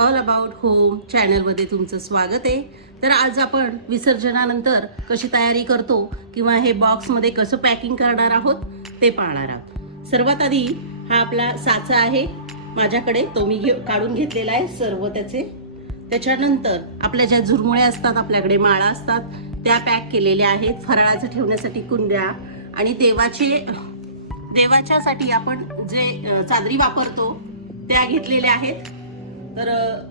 All about home चॅनलमध्ये तुमचं स्वागत आहे। तर आज आपण विसर्जनानंतर कशी तयारी करतो किंवा हे बॉक्समध्ये कसं पॅकिंग करणार आहोत ते पाहणार आहोत। सर्वात आधी हा आपला साचा आहे माझ्याकडे, तो मी काढून घेतलेला आहे सर्व त्याचे। त्याच्यानंतर आपल्या ज्या झुरमुळ्या असतात, आपल्याकडे माळा असतात, त्या पॅक केलेल्या आहेत। फराळाचं ठेवण्यासाठी कुंड्या आणि देवाच्यासाठी आपण जे चादरी वापरतो त्या घेतलेल्या आहेत। तर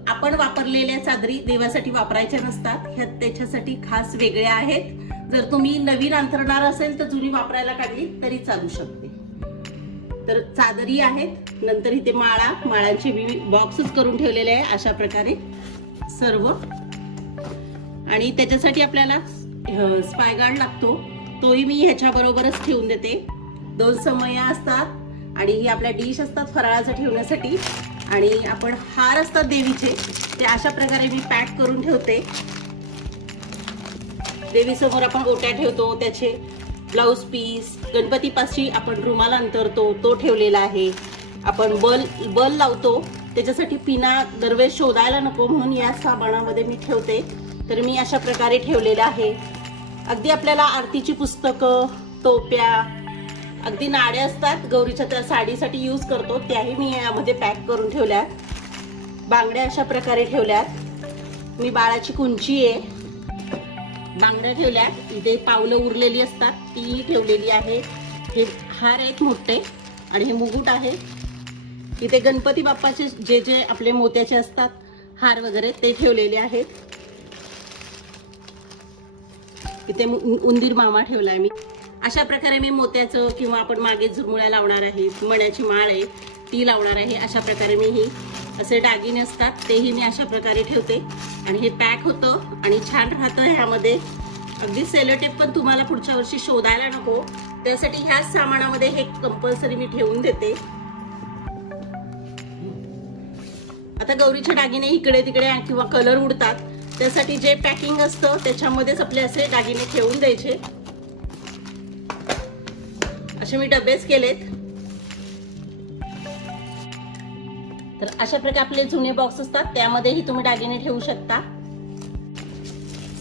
आपण वापरलेल्या चादरी देवासाठी वापरायच्या नसतात, ह्या त्याच्यासाठी खास वेगळ्या आहेत। जर तुम्ही नवीन अंथरणार असेल तर जुनी वापरायला काढली तरी चालू शकते। तर चादरी आहेत, नंतर इथे माळांचे बॉक्सच करून ठेवलेले आहे अशा प्रकारे सर्व। आणि त्याच्यासाठी आपल्याला स्पायगार्ड लागतो, तोही मी ह्याच्या बरोबरच ठेवून देते। 2 समया असतात आणि ही आपल्या डिश असतात फराळाचं ठेवण्यासाठी, आणि आपण हार असतात देवीचे, ते अशा प्रकारे मी पॅक करून ठेवते। देवीसमोर आपण ओट्या ठेवतो, त्याचे ब्लाउज पीस, गणपतीपाशी आपण रुमाल अंतरतो तो ठेवलेला आहे। आपण बल लावतो, त्याच्यासाठी पिना दरवेळेस शोधायला नको म्हणून या सामानामध्ये मी ठेवते। तर मी अशा प्रकारे ठेवलेलं आहे। अगदी आपल्याला आरतीची पुस्तकं, टोप्या, अगदी नाड्या असतात गौरीच्या त्या साडीसाठी यूज करतो, त्याही मी यामध्ये पॅक करून ठेवल्यात। बांगड्या अशा प्रकारे ठेवल्यात। मी बाळाची कुंची आहे, बांगड्या ठेवल्यात। इथे पावलं उरलेली असतात ती ठेवलेली आहे। हे हार आहेत मोठे आणि हे मुकुट आहे। इथे गणपती बाप्पाचे जे जे आपले मोत्याचे असतात हार वगैरे ते ठेवलेले आहेत। इथे उंदीर मामा ठेवलाय मी। अशा प्रकारे मी मोत्याचं किंवा आपण मागे झुरमुळ्या लावणार आहे, मण्याची माळ आहे ती लावणार आहे। अशा प्रकारे मी ही असे दागिने असतात तेही मी अशा प्रकारे ठेवते आणि हे पॅक होतं आणि छान राहतं। ह्यामध्ये अगदी सेलोटेप पण तुम्हाला पुढच्या वर्षी शोधायला नको, त्यासाठी ह्याच सामानामध्ये हे कंपल्सरी मी ठेवून देते। आता गौरीचे दागिने इकडे तिकडे किंवा कलर उडतात, त्यासाठी जे पॅकिंग असतं त्याच्यामध्येच आपले असे दागिने ठेवून द्यायचे। असे मी डबेच केलेत। तर अशा प्रकारे आपले जुने बॉक्स असतात त्यामध्येही तुम्ही दागिने ठेवू शकता।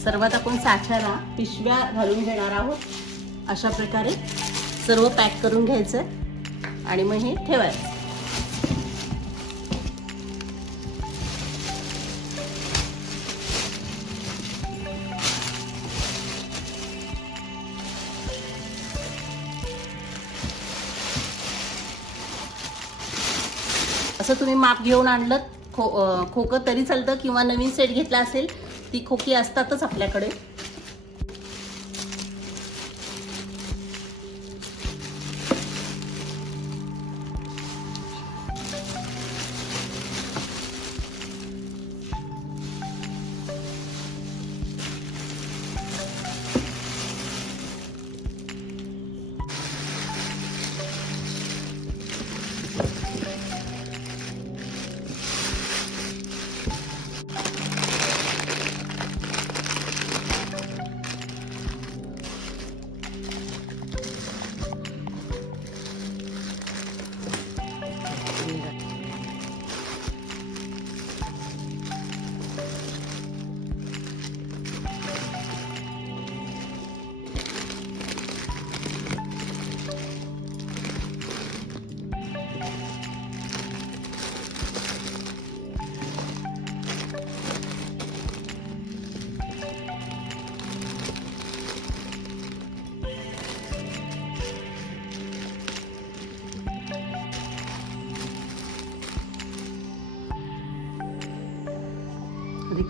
सर्वात आपण साच्याला पिशव्या घालून घेणार आहोत। अशा प्रकारे सर्व पॅक करून घ्यायचं आणि मग हे ठेवायचं। असं तुम्ही माप घेऊन आणलं खोकं तरी चालतं, किंवा नवीन सेट घेतला असेल ती खोकी असतातच आपल्याकडे।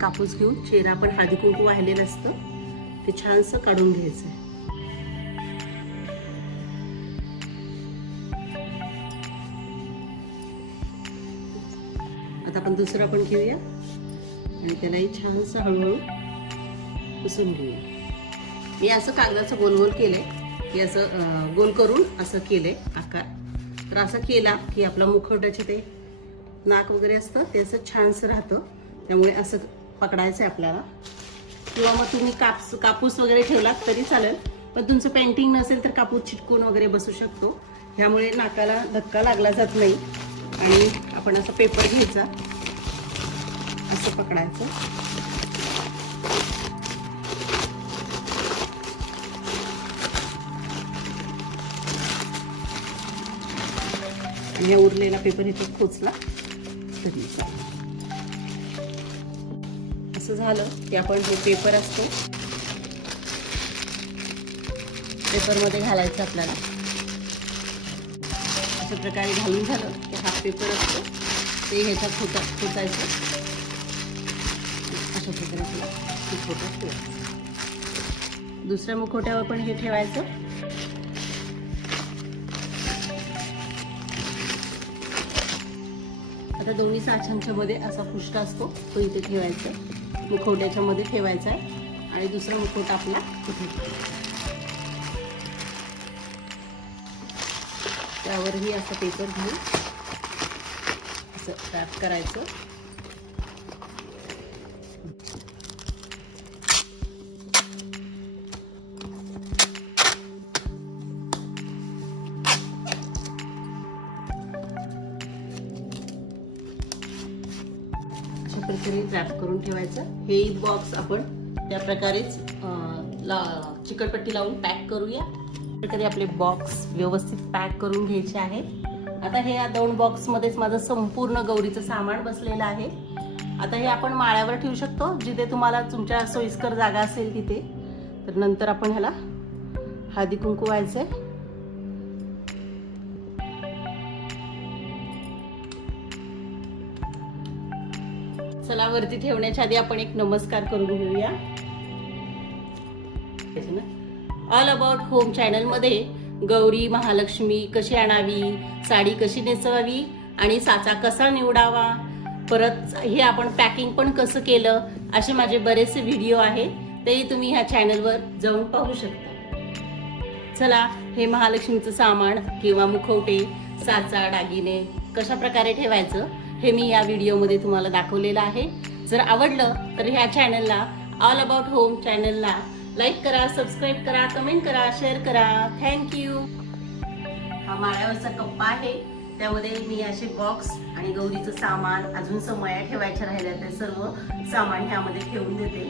कापूस घेऊन चेहरा आपण हळदी कुंकू वाहिलेलं असतं ते छानसं काढून घ्यायचं। आता आपण दुसरा पण घेऊया आणि त्यालाही छानसं हळूहळू पुसून घेऊया। मी असं कागदाचं गोल गोल केलंय, की असं गोल करून असं केलंय आकार। तर असं केला की आपलं मुखवट्याचे ते नाक वगैरे असतं ते असं छानसं राहतं, त्यामुळे असं पकडायचं आहे आपल्याला। किंवा मग तुम्ही कापूस वगैरे ठेवलात तरी चालेल, पण तुमचं पेंटिंग नसेल तर कापूस चिटकून वगैरे बसू शकतो, ह्यामुळे नाकाला धक्का लागला जात नाही। आणि आपण असा पेपर घ्यायचा असं पकडायचं. आणि उरलेला पेपर इथे खोचला तरी असं झालं की आपण हे पेपर असतो पेपरमध्ये घालायचं आपल्याला. अशा प्रकारे घालून झालं की हा पेपर असतो ते ह्याच्यात खोचायचं. अशा प्रकारे मुखवटा ठेवायचा. दुसऱ्या मुखवट्यावर पण हे ठेवायचं. आता दोन्ही साच्याच्या मध्ये असा पुष्ट असतो तो इथे ठेवायचा, मुखवट्याच्या मध्ये ठेवायचा आहे आणि दुसरा मुखवटा आपला इथे त्यावरही असं पेपर घेऊन असं रॅप करायचं. अशा प्रकारे रॅप करून ठेवायचं. हे बॉक्स आपण त्या प्रकारेच चिकटपट्टी लावून पॅक करूया. प्रकारे आपले बॉक्स व्यवस्थित पॅक करून घ्यायचे आहे. आता हे या 2 बॉक्समध्येच माझं संपूर्ण गौरीचं सामान बसलेलं आहे. आता हे आपण माळ्यावर ठेवू शकतो जिथे तुम्हाला तुमच्या सोयीस्कर जागा असेल तिथे. तर नंतर आपण ह्याला हळदी कुंकू व्हायचंय. चला वरती ठेवण्याच्या आधी आपण एक नमस्कार करून घेऊया. ऑल अबाउट होम चॅनल मध्ये गौरी महालक्ष्मी कशी आणावी, साडी कशी नेसवावी आणि साचा कसा निवडावा, परत हे आपण पॅकिंग पण कसं केलं, असे माझे बरेचसे व्हिडिओ आहे. तेही तुम्ही ह्या चॅनलवर जाऊन पाहू शकता. चला हे महालक्ष्मीचं सामान किंवा मुखवटे, साचा, दागिने कशा प्रकारे ठेवायचं हे मी या व्हिडिओमध्ये तुम्हाला दाखवलेलं आहे. जर आवडलं तर ह्या चॅनलला ऑल अबाउट होम चॅनलला लाईक करा, सबस्क्राईब करा, कमेंट करा, शेअर करा. थँक्यू. हा माळ्यावरचा कप्पा आहे. त्यामध्ये मी असे बॉक्स आणि गौरीचं सामान, अजून समया ठेवायच्या राहिल्या ते सर्व सामान ह्यामध्ये ठेवून देते.